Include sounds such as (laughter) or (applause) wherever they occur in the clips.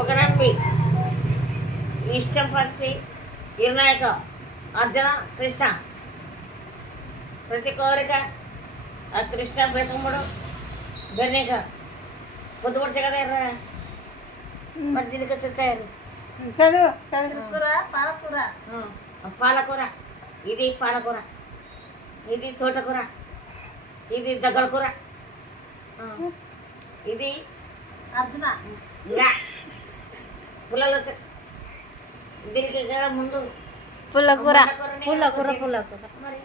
ఒక నంబి ఇష్టం పక్షి ఇరునాయక అర్జున కృష్ణ. ప్రతి కోరిక ఆ కృష్ణ బెకముడు గణేక పొద్దుపడిచే కదా ఎర్ర? మరి దీనికి చుట్టారు చదువు చదువు. కూర పాలకూర. పాలకూర. ఇది పాలకూర. ఇది తోటకూర. ఇది దగ్గర కూర ఆ, ఇది అర్జున. పుల్లలు దీనికి కదా ముందు పుల్లకూర పుల్లకూర కోసేది. పుల్లకూర మరి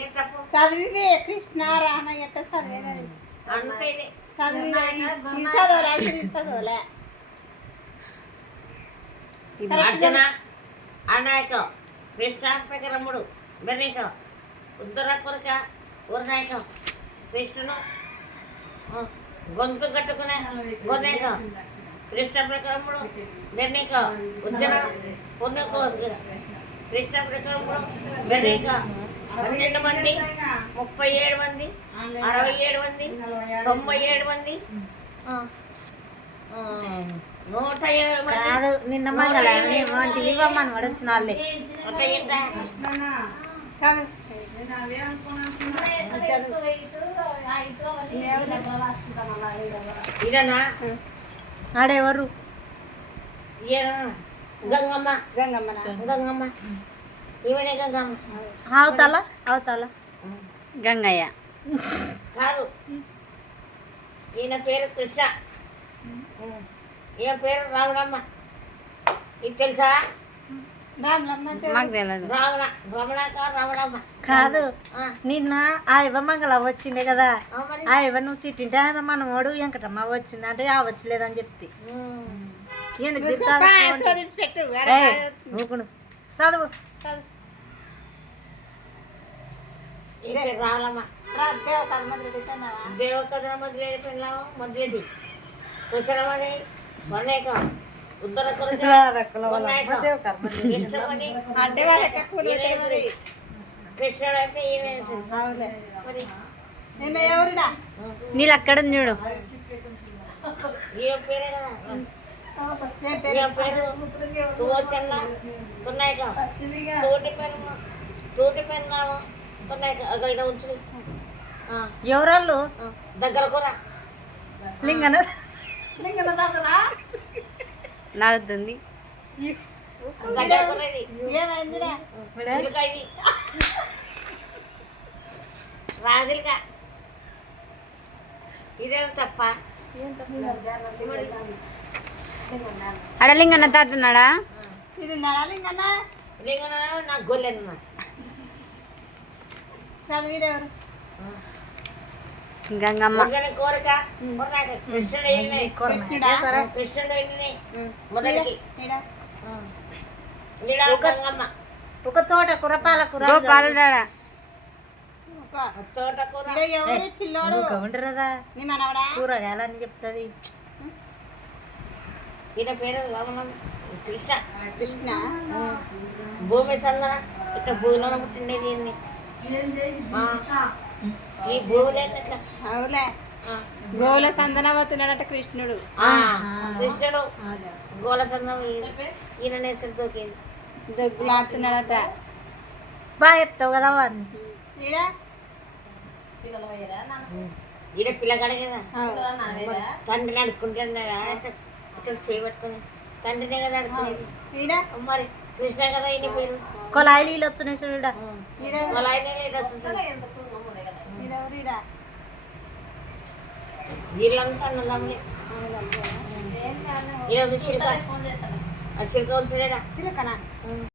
ఏం తప్పు? చదివి కృష్ణ రామ ఎట్ట చదివేది అంతే ఇది. చదివి చదవలే. చదవలే అర్జున అనాయక కృష్ణ ప్రకరముడు బెర్నిక ఉత్తర కొరక ఉరనాయక కృష్ణుడు గొంతు కట్టుకునే గొర్రెక. కృష్ణ ప్రకారముడు బెర్నిక ఉజ్జన కోరిక కృష్ణ ప్రకారముడు బెర్నిక పన్నెండు మంది ముప్పై ఏడు మంది అరవై ఏడు మంది తొంభై ఏడు మంది. నూట ఇరవై మంది. కాదు నిన్న మంగళ వచ్చిన వాళ్ళే చదువు. ఆడెవరు? గంగమ్మ. గంగమ్మ గంగమ్మ. ఈమెనే గంగమ్మ. అవతల? అవతల. గంగయ్య. కాదు. ఈయన పేరు కృష్ణ. ఈయన పేరు రామరమ్మ ఇది తెలుసా? మాకు తెలియదు కాదు. నిన్న ఆ ఇవ్వ మంగళ వచ్చిండే కదా. ఆ ఇవ్వ నువ్వు తిట్టింటే ఆయన మనవాడు వెంకటమ్మ వచ్చింది అంటే ఆ వచ్చలేదని చెప్తే. ఎందుకు. చదువు. రామలమ్మ దేవకథ మధ్య పిల్లలు మధ్యది కుశలమని వర్ణేక ఉత్తర కొరక వర్ణేక (laughs) కృష్ణమణి అంటే వాళ్ళకి కూలి ఈయన కృష్ణుడు అయితే ఈయన మరి? నీళ్ళు అక్కడ చూడు. ఎవరాళ్ళు? దగ్గర కూర. లింగన లింగన తాతనా? ఇది రాజులుగా ఇదేం తప్ప? మరి అడలింగన్న తాతున్నాడా ఇది నడాలింగన్నా లింగన నాకు గొల్లెన్న గంగమ్మ. ఒక తోట కూర తోటకూర పిల్లోడు? ఉండరదా కూరగాయలని చెప్తుంది. ఈయన పేరు రమణ కృష్ణ. కృష్ణ. భూమి సందన. ఇట్లా భూమిలో పుట్టిండేది గోవుల సందనవతున్నాడట కృష్ణుడు. ఆ, కృష్ణుడు. గోల సందం ఈయన నేసుడు తోకేది. దగ్గులాడుతున్నాడట. బాగా చెప్తావు కదా వాడిని. ఈడ? పిల్లగాడు కదా. తండ్రిని అడుక్కుంటాడు ఇట్లా చేయబట్టుకుని తండ్రినే కదా అడుక్కునేది మరి కృష్ణ కదా ఈయన పేరు? కొలాయి నీళ్ళు వచ్చినాయి చూడ వాళ్ళ ఆయనే ఈడ వస్తుంది. ఎందుకు నమ్ముడే కదా వీళ్ళంతా నల్లమ్మలే ఈడ ఒక చిలుక చిలకనా